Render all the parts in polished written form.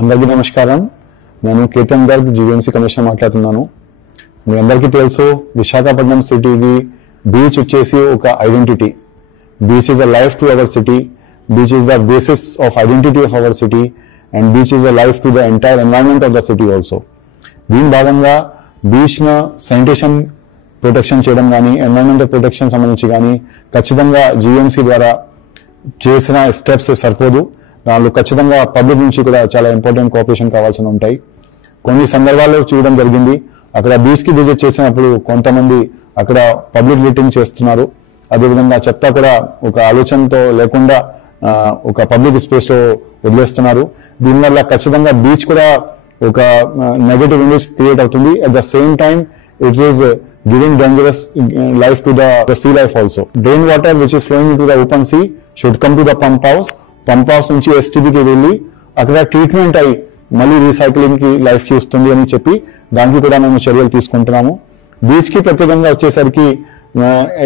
అందరికీ నమస్కారం. నేను కేతన్ గర్గ్ జీవీఎంసీ కమిషనర్ మాట్లాడుతున్నాను. మీ అందరికీ తెలుసు విశాఖపట్నం సిటీకి బీచ్ వచ్చేసి ఒక identity. Beach is a life to our city. Beach is the basis of identity of our city and beach is a life to the entire environment of the city also. దీని భాగంగా beach ను sanitation protection చేయడం కానీ environmental protection సంబంధించి కానీ ఖచ్చితంగా GVMC ద్వారా చేసిన స్టెప్స్ సరిపోదు. దానిలో ఖచ్చితంగా పబ్లిక్ నుంచి కూడా చాలా ఇంపార్టెంట్ కోఆపరేషన్ కావాల్సి ఉంటాయి. కొన్ని సందర్భాల్లో చూడడం జరిగింది, అక్కడ బీచ్ కి విజిట్ చేసినప్పుడు కొంతమంది అక్కడ పబ్లిక్ లిటింగ్ చేస్తున్నారు. అదేవిధంగా చెత్త కూడా ఒక ఆలోచనతో లేకుండా ఒక పబ్లిక్ స్పేస్ లో వదిలేస్తున్నారు. దీనివల్ల ఖచ్చితంగా బీచ్ కూడా ఒక నెగటివ్ ఇమేజ్ క్రియేట్ అవుతుంది. At the same time it is giving dangerous life to the sea life also. Drain water which is flowing into the open sea should come to the pump house. Pump house నుంచి STB కి వెళ్ళి అక్కడ treatment అయ్యి మళ్ళీ recycling కి life కి వస్తుంది అని చెప్పి దానికి కూడా మేము చర్యలు తీసుకుంటున్నాము. బీచ్ కి ప్రత్యేకంగా వచ్చేసరికి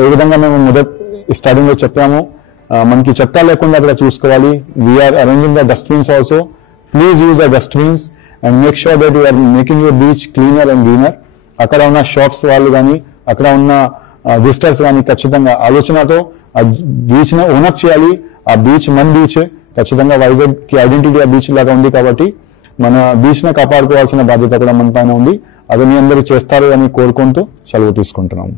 ఏ విధంగా మేము స్టార్టింగ్ లో చెప్పాము, మనకి చెత్త లేకుండా అక్కడ చూసుకోవాలి. We're arranging the dustbins also. Please use the dustbins and make sure that you're making your beach cleaner and greener. అక్కడ ఉన్న షాప్స్ వాళ్ళు కానీ అక్కడ ఉన్న విజిటర్స్ కానీ ఖచ్చితంగా ఆలోచనతో ఆ బీచ్ ను ఓనప్ చేయాలి. ఆ బీచ్ మన బీచ్, ఖచ్చితంగా వైజాగ్ కి ఐడెంటిటీ ఆ బీచ్ లాగా ఉంది కాబట్టి మన బీచ్ ను కాపాడుకోవాల్సిన బాధ్యత కూడా మన పైన ఉంది. అది మీ అందరూ చేస్తారు అని కోరుకుంటూ సెలవు తీసుకుంటున్నాము.